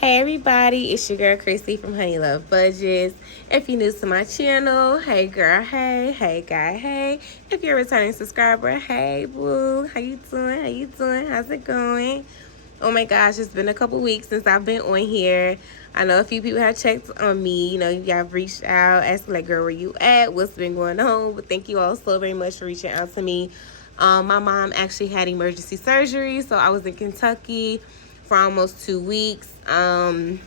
Hey everybody, it's your girl Chrissy from HoneyLoveBudgets. If you're new to my channel, hey girl, hey, hey guy, hey. If you're a returning subscriber, hey boo, how you doing? How you doing? How's it going? Oh my gosh, it's been a couple weeks since I've been on here. I know a few people have checked on me. You know, you have reached out, asking like, girl, where you at? What's been going on? But thank you all so very much for reaching out to me. My mom actually had emergency surgery, so I was in Kentucky for almost 2 weeks. I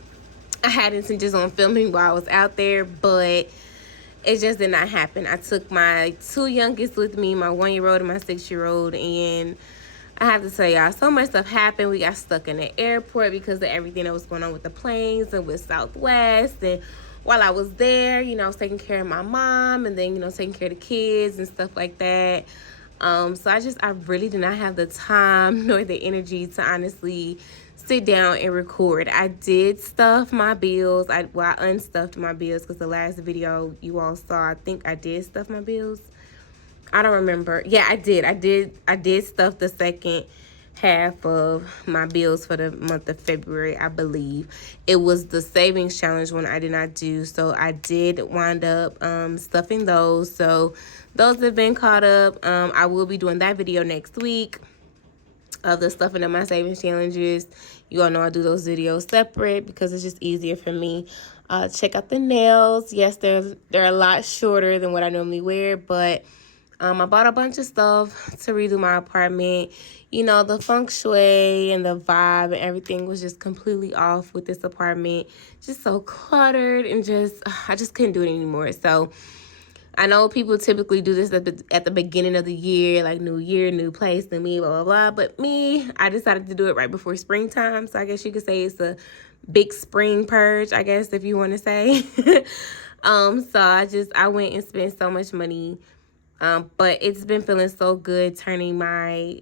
had intentions on filming while I was out there, but it just did not happen. I took my two youngest with me, my 1-year-old and my 6-year-old, and I have to tell y'all, so much stuff happened. We got stuck in the airport because of everything that was going on with the planes and with Southwest. And while I was there, you know, I was taking care of my mom and then, you know, taking care of the kids and stuff like that. So I really did not have the time nor the energy to honestly sit down and record. I did stuff my bills. I unstuffed my bills because the last video you all saw, I think I did stuff my bills. I don't remember. Yeah, I did. I did stuff the second half of my bills for the month of February, I believe. It was the savings challenge one I did not do. So I did wind up stuffing those. So those have been caught up. I will be doing that video next week of the stuffing of my savings challenges. You all know I do those videos separate because it's just easier for me. Check out the nails. Yes, they're a lot shorter than what I normally wear, but I bought a bunch of stuff to redo my apartment. You know, the feng shui and the vibe and everything was just completely off with this apartment. Just so cluttered and I just couldn't do it anymore. So I know people typically do this at the beginning of the year, like new year, new place, new me, blah, blah, blah. But me, I decided to do it right before springtime. So I guess you could say it's a big spring purge, I guess, if you want to say. So I went and spent so much money. But it's been feeling so good turning my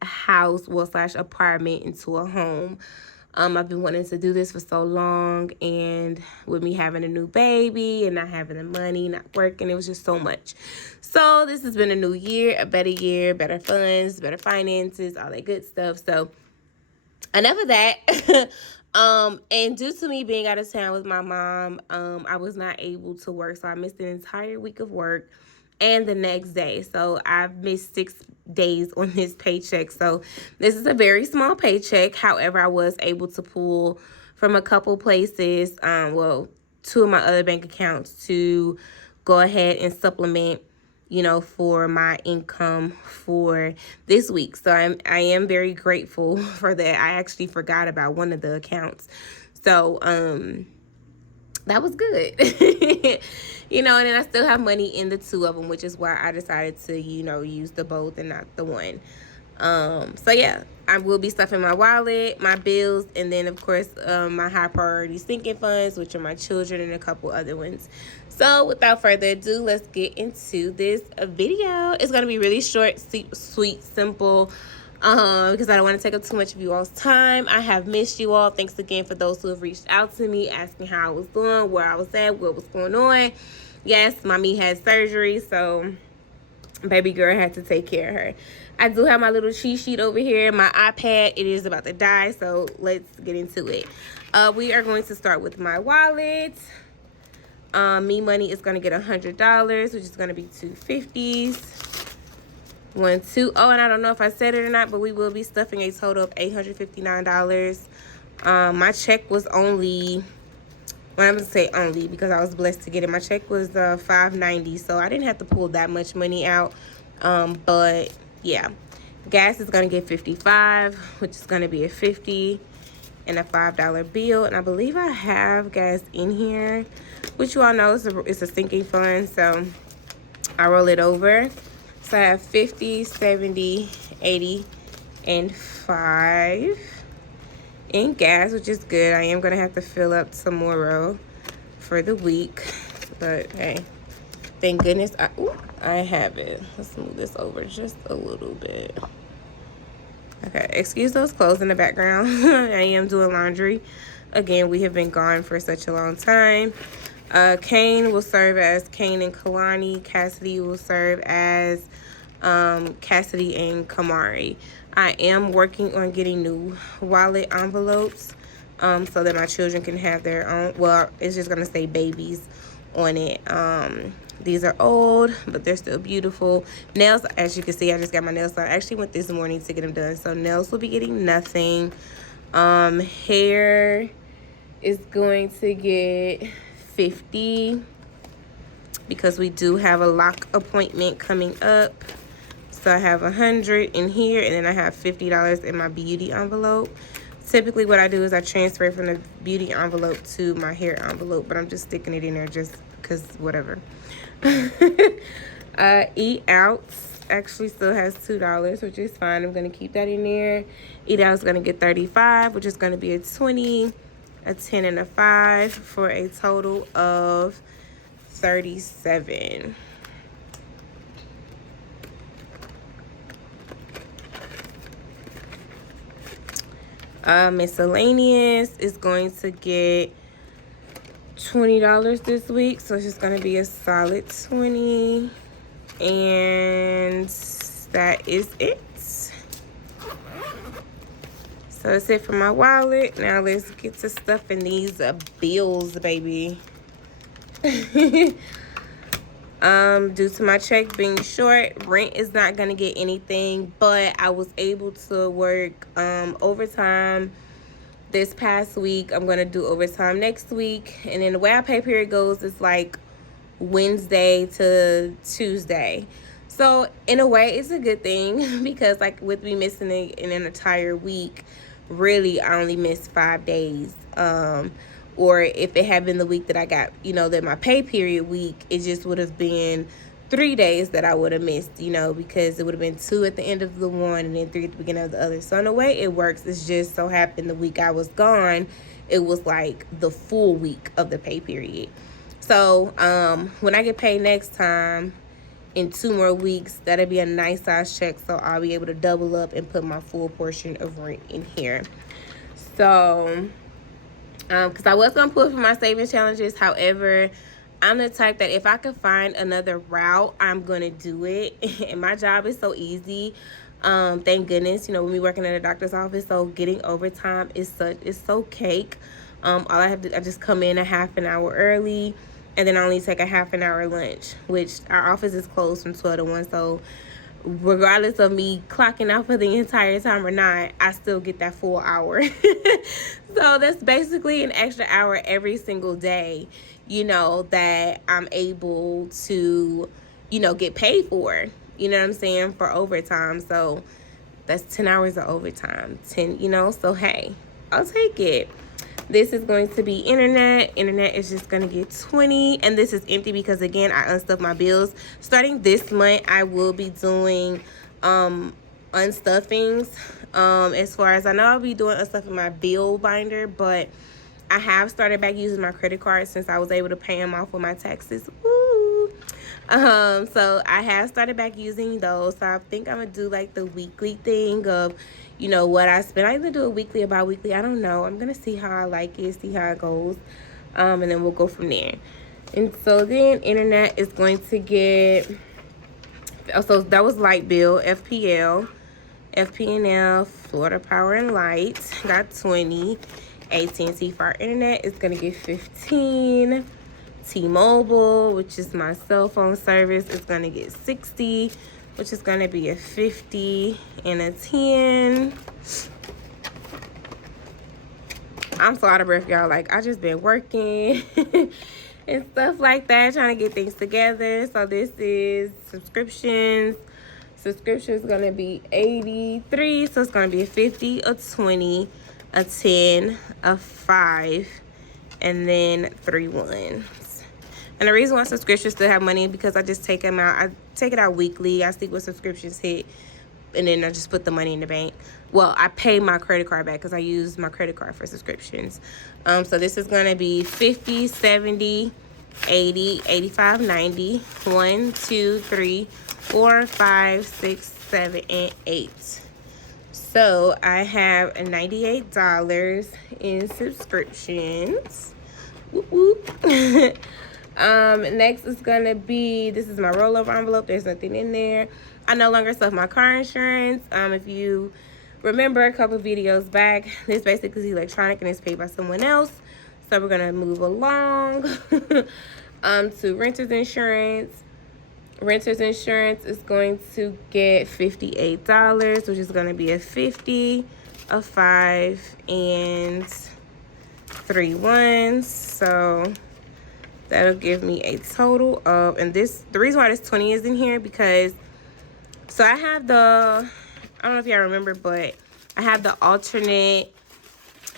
house, / apartment into a home. I've been wanting to do this for so long, and with me having a new baby and not having the money, not working, it was just so much. So this has been a new year, better funds, better finances, all that good stuff. So enough of that. And due to me being out of town with my mom, I was not able to work, so I missed an entire week of work and the next day. So I've missed 6 days on this paycheck. So this is a very small paycheck. However, I was able to pull from a couple places, 2 of my other bank accounts to go ahead and supplement, you know, for my income for this week. So I am very grateful for that. I actually forgot about one of the accounts. So, that was good. You know, and then I still have money in the 2 of them, which is why I decided to, you know, use the both and not the one. So yeah, I will be stuffing my wallet, my bills, and then of course, my high priority sinking funds, which are my children and a couple other ones. So without further ado, let's get into this video. It's going to be really short, sweet, simple, because I don't want to take up too much of you all's time. I have missed you all. Thanks again for those who have reached out to me, asking how I was doing, where I was at, what was going on. Yes, mommy had surgery, so baby girl had to take care of her. I do have my little cheat sheet over here. My iPad, it is about to die, so let's get into it. We are going to start with my wallet. Me money is going to get $100, which is going to be 250s. 1, 2. Oh, and I don't know if I said it or not, but we will be stuffing a total of $859. My check was only, well, I'm going to say only because I was blessed to get it. My check was $590, so I didn't have to pull that much money out. But yeah, gas is going to get $55, which is going to be a $50 and a $5 bill. And I believe I have gas in here, which you all know it's a sinking fund, so I roll it over. So I have 50, 70, 80, and 5 in gas, which is good. I am going to have to fill up tomorrow for the week. But hey, thank goodness I have it. Let's move this over just a little bit. Okay, excuse those clothes in the background. I am doing laundry. Again, we have been gone for such a long time. Kane will serve as Kane and Kalani. Cassidy will serve as Cassidy and Kamari. I am working on getting new wallet envelopes. so that my children can have their own. Well, it's just gonna say babies on it. These are old, but they're still beautiful. Nails, as you can see, I just got my nails done. I actually went this morning to get them done, so nails will be getting nothing. Hair is going to get $50 because we do have a lock appointment coming up. So I have $100 in here, and then I have $50 in my beauty envelope. Typically what I do is I transfer from the beauty envelope to my hair envelope, but I'm just sticking it in there just because whatever. Eat Out actually still has $2, which is fine. I'm going to keep that in there. Eat Out is going to get $35, which is going to be a 20, a 10, and a 5 for a total of $37. Miscellaneous is going to get $20 this week, so it's just going to be a solid 20, and that is it. So that's it for my wallet. Now let's get to stuffing these bills, baby. Due to my check being short, rent is not gonna get anything, but I was able to work overtime this past week. I'm gonna do overtime next week, and then the way our pay period goes is like Wednesday to Tuesday. So in a way, it's a good thing because like with me missing an entire week, really I only missed 5 days. Or if it had been the week that I got, that my pay period week, it just would have been 3 days that I would have missed, because it would have been 2 at the end of the one and then 3 at the beginning of the other. So in a way it works. It's just so happened the week I was gone, it was like the full week of the pay period. So when I get paid next time in 2 more weeks, that'll be a nice size check. So I'll be able to double up and put my full portion of rent in here. So because I was going to pull for my savings challenges. However, I'm the type that if I could find another route, I'm going to do it. And my job is so easy. Thank goodness, when we working at a doctor's office, so getting overtime is so cake. All I have to, I just come in a half an hour early, and then I only take a half an hour lunch, which our office is closed from 12 to 1. So regardless of me clocking out for the entire time or not, I still get that full hour. So that's basically an extra hour every single day, that I'm able to, get paid for, what I'm saying, for overtime. So that's 10 hours of overtime, 10, so hey, I'll take it. This is going to be internet. Internet is just going to get 20. And this is empty because, again, I unstuffed my bills. Starting this month, I will be doing unstuffings. As far as I know, I'll be doing unstuffing my bill binder. But I have started back using my credit card since I was able to pay them off with my taxes. Woo! So I have started back using those. So I think I'm going to do like the weekly thing of, what I spend. I either do it weekly or bi-weekly. I don't know. I'm going to see how I like it, see how it goes. And then we'll go from there. And so then internet is going to get, so that was light bill, FPL, FP&L, Florida Power and Light, got 20. AT&T for our internet is going to get 15. T-Mobile, which is my cell phone service, is going to get 60, which is going to be a 50 and a 10. I'm so out of breath, y'all. Like, I just been working and stuff like that, trying to get things together. So this is subscriptions. Subscription is going to be 83, so it's going to be a 50, a 20, a 10, a 5, and then 3 ones. And the reason why subscriptions still have money is because I just take them out. I take it out weekly. I see what subscriptions hit, and then I just put the money in the bank. Well, I pay my credit card back because I use my credit card for subscriptions. So this is going to be 50, 70, 80, 85, 90, 1, 2, 3, 4, 5, 6, 7, and 8. So I have $98 in subscriptions. Whoop, whoop. Next is gonna be, this is my rollover envelope. There's nothing in there. I no longer stuff my car insurance. If you remember a couple videos back, this basically is electronic and it's paid by someone else. So we're gonna move along to renter's insurance. Renter's insurance is going to get $58, which is going to be a 50, a 5, and 3 ones. So that'll give me a total of, and this, the reason why this 20 is in here because, so I have the, I don't know if y'all remember, but I have the alternate,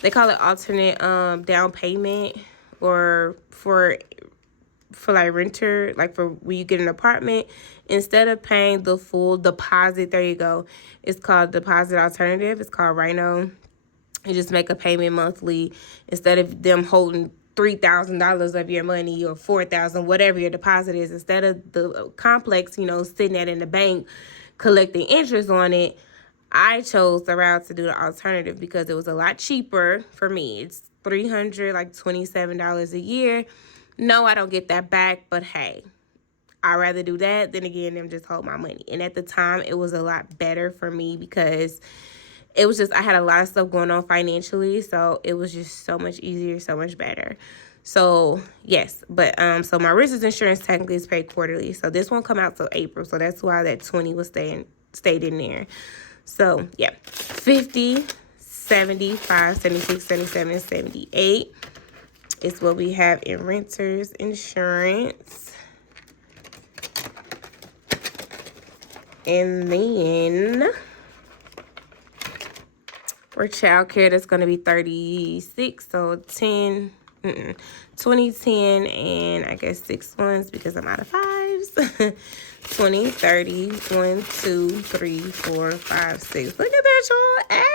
they call it alternate down payment, or for like renter, like for when you get an apartment, instead of paying the full deposit, there you go, it's called deposit alternative. It's called Rhino. You just make a payment monthly instead of them holding $3,000 of your money or $4,000, whatever your deposit is. Instead of the complex, you know, sitting that in the bank collecting interest on it, I chose the route to do the alternative because it was a lot cheaper for me. It's $327 a year. No, I don't get that back, but hey, I'd rather do that than again them just hold my money. And at the time, it was a lot better for me because it was just, I had a lot of stuff going on financially, so it was just so much easier, so much better. So yes, but so my renter's insurance technically is paid quarterly, so this won't come out till April, so that's why that 20 was stayed in there. So yeah, 50, 75, 76, 77, 78 is what we have in renter's insurance. And then for childcare, that's going to be 36. So 10, 20, 10, and I guess 6 ones because I'm out of 5s. 20, 30, 1, 2, 3, 4, 5, 6. Look at that, y'all. Ah.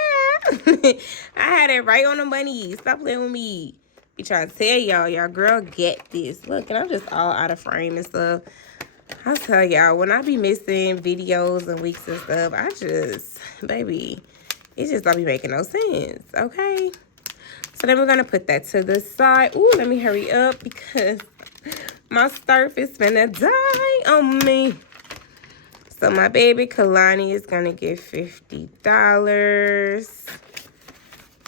I had it right on the money. Stop playing with me. Be trying to tell y'all girl get this. Look, and I'm just all out of frame and stuff. I'll tell y'all, when I be missing videos and weeks and stuff, I just, baby, it just don't be making no sense, okay? So then we're going to put that to the side. Ooh, let me hurry up because my stuff is finna die on me. So my baby Kalani is going to get $50.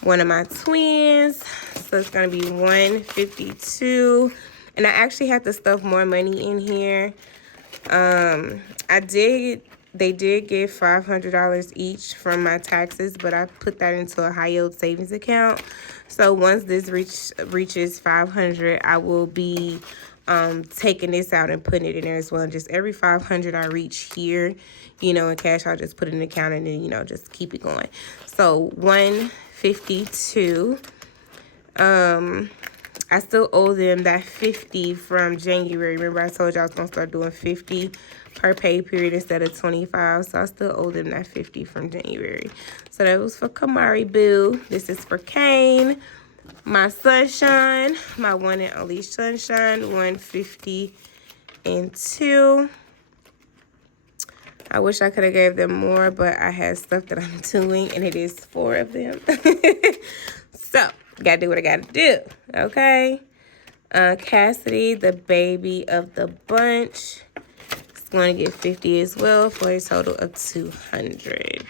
One of my twins, so it's going to be $152. And I actually have to stuff more money in here. They did get $500 each from my taxes, but I put that into a high yield savings account. So once this reaches $500, I will be taking this out and putting it in there as well. And just every $500 I reach here, you know, in cash, I'll just put it in the account and then, you know, just keep it going. So $152. I still owe them that 50 from January. Remember I told you I was going to start doing 50 per pay period instead of 25. So I still owe them that 50 from January. So that was for Kamari Boo. This is for Kane, my sunshine, my one and only sunshine, 150 and 2. I wish I could have gave them more, but I had stuff that I'm doing, and it is 4 of them. So gotta do what I gotta do, okay? Cassidy, the baby of the bunch, is going to get 50 as well for a total of 200.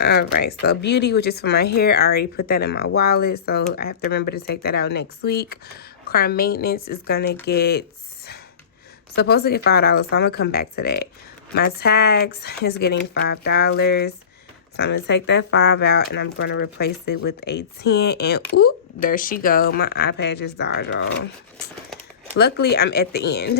All right, so Beauty, which is for my hair, I already put that in my wallet, so I have to remember to take that out next week. Car maintenance is going to get, supposed to get $5, so I'm going to come back to that. My tags is getting $5. So I'm going to take that 5 out, and I'm going to replace it with a 10. And, oop, there she go. My iPad just died, y'all. Luckily, I'm at the end.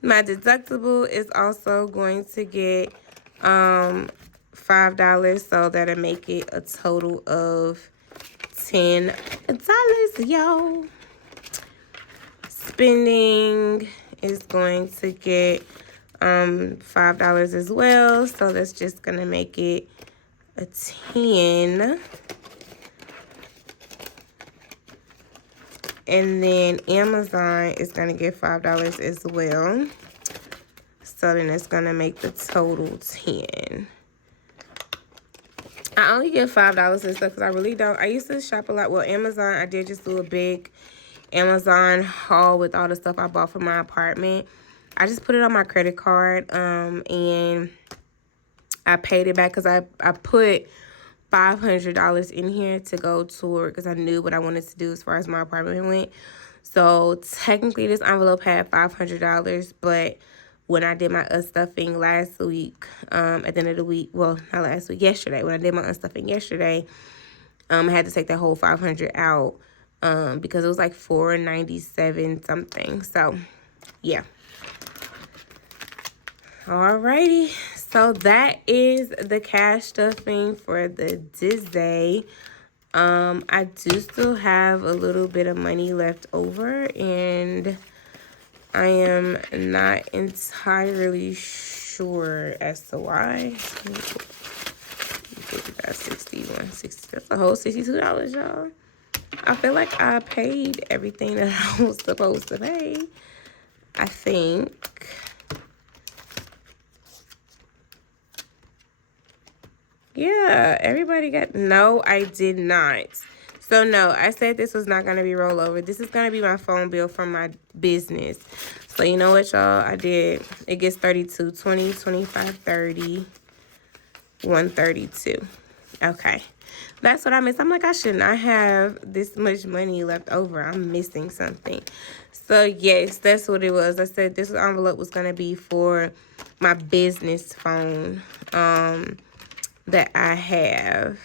My deductible is also going to get $5, so that'll make it a total of $10, y'all. Spending is going to get $5 as well, so that's just gonna make it a 10. And then Amazon is gonna get $5 as well, so then it's gonna make the total 10. I only get $5 and stuff because I really don't. I used to shop a lot. Well, Amazon, I did just do a big Amazon haul with all the stuff I bought for my apartment. I just put it on my credit card, and I paid it back because I put $500 in here to go toward, because I knew what I wanted to do as far as my apartment went. So technically this envelope had $500, but when I did my unstuffing last week, at the end of the week, well, not last week, yesterday, when I did my unstuffing yesterday, I had to take that whole $500 out, because it was like $497 something. So yeah. Alrighty, so that is the cash stuffing for the Disney. I do still have a little bit of money left over, and I am not entirely sure as to why. That's 61, 60. That's a whole $62, y'all. I feel like I paid everything that I was supposed to pay. I think. Yeah, everybody got... No, I did not. So, no, I said this was not going to be rollover. This is going to be my phone bill from my business. So, you know what, y'all? I did... It gets 32, 20, 25, 30, 132. Okay. That's what I missed. I'm like, I should not have this much money left over. I'm missing something. So, yes, that's what it was. I said this envelope was going to be for my business phone. That I have.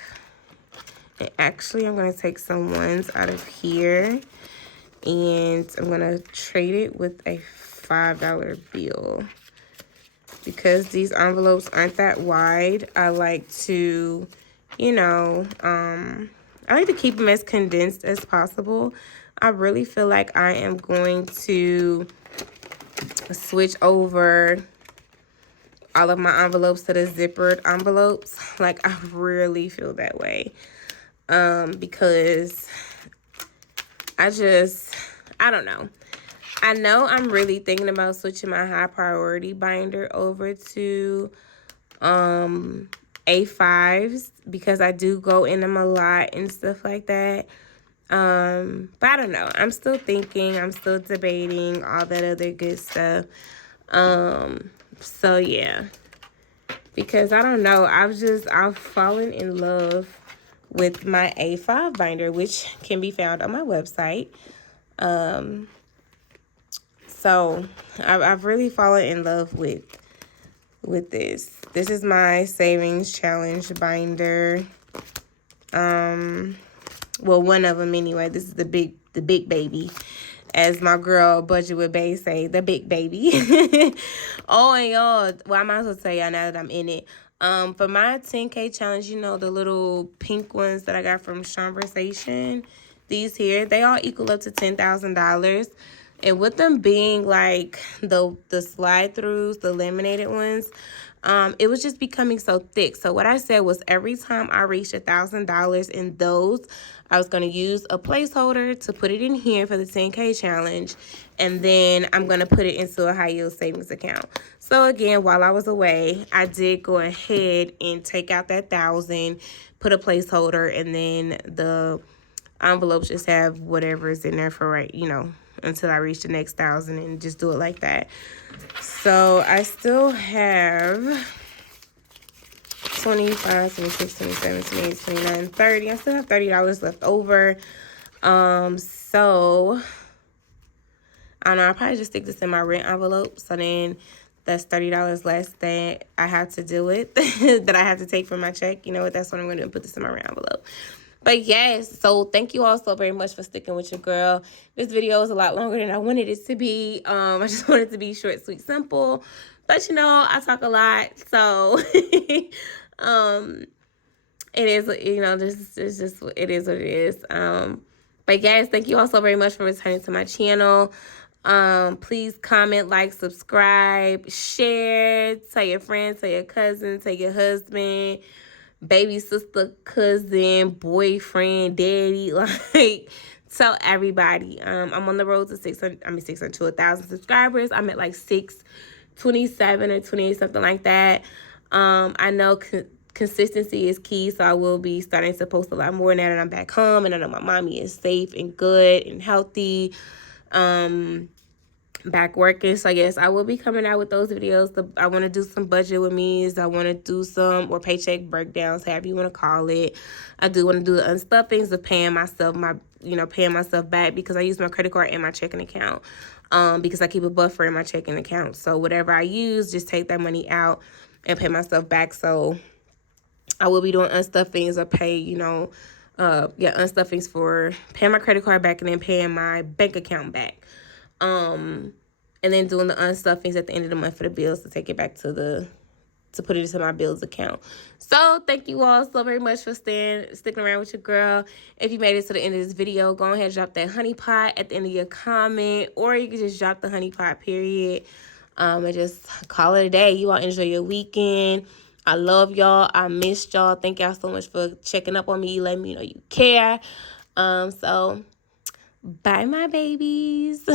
And actually, I'm going to take some ones out of here, and I'm going to trade it with a $5 bill. Because these envelopes aren't that wide, I like to, you know, I like to keep them as condensed as possible. I really feel like I am going to switch over all of my envelopes to the zippered envelopes. Like, I really feel that way. Because I don't know. I know I'm really thinking about switching my high priority binder over to A5s, because I do go in them a lot and stuff like that. But I don't know. I'm still thinking. I'm still debating all that other good stuff. So yeah, because I don't know, I've fallen in love with my A5 binder, which can be found on my website. So I've really fallen in love with this. This is my savings challenge binder. Well, one of them anyway. This is the big baby. As my girl BudgetwithmeBee say, the big baby. Oh, and y'all, well, I might as well tell y'all now that I'm in it. For my 10K challenge, you know, the little pink ones that I got from Shonversation, these here, they all equal up to $10,000. And with them being like the slide-throughs, the laminated ones, it was just becoming so thick. So what I said was every time I reached $1,000 in those, I was going to use a placeholder to put it in here for the 10K challenge. And then I'm going to put it into a high-yield savings account. So again, while I was away, I did go ahead and take out that 1,000, put a placeholder, and then the envelopes just have whatever's in there for right, you know, until I reach the next 1,000, and just do it like that. So I still have 25, 26, 27, 28, 29, 30. I still have $30 left over. So I don't know, I'll probably just stick this in my rent envelope. So then that's $30 less that I have to deal with, that I have to take from my check. You know what? That's what I'm going to do, put this in my rent envelope. But yes, so thank you all so very much for sticking with your girl. This video was a lot longer than I wanted it to be. I just wanted it to be short, sweet, simple. But you know, I talk a lot, so it is, you know, this is just, it is what it is. But guys, thank you all so very much for returning to my channel. Please comment, like, subscribe, share, tell your friends, tell your cousins, tell your husband, baby sister, cousin, boyfriend, daddy, like, tell everybody. I'm on the road to 600 to 1,000 subscribers. I'm at like 627 or 28, something like that. I know consistency is key, so I will be starting to post a lot more now that I'm back home, and I know my mommy is safe and good and healthy. And back working. So yes, I will be coming out with those videos. I want to do some budget with me's. I want to do some, or paycheck breakdowns, however you want to call it. I do want to do the unstuffings of paying myself paying myself back, because I use my credit card and my checking account. Because I keep a buffer in my checking account. So whatever I use, just take that money out and pay myself back. So I will be doing unstuffings or pay, unstuffings for paying my credit card back and then paying my bank account back. And then doing the unstuffings at the end of the month for the bills to take it back to put it into my bills account. So thank you all so very much for sticking around with your girl. If you made it to the end of this video, go ahead and drop that honey pot at the end of your comment, or you can just drop the honey pot period, and just call it a day. You all enjoy your weekend. I love y'all. I missed y'all. Thank y'all so much for checking up on me, letting me know you care. So bye, my babies.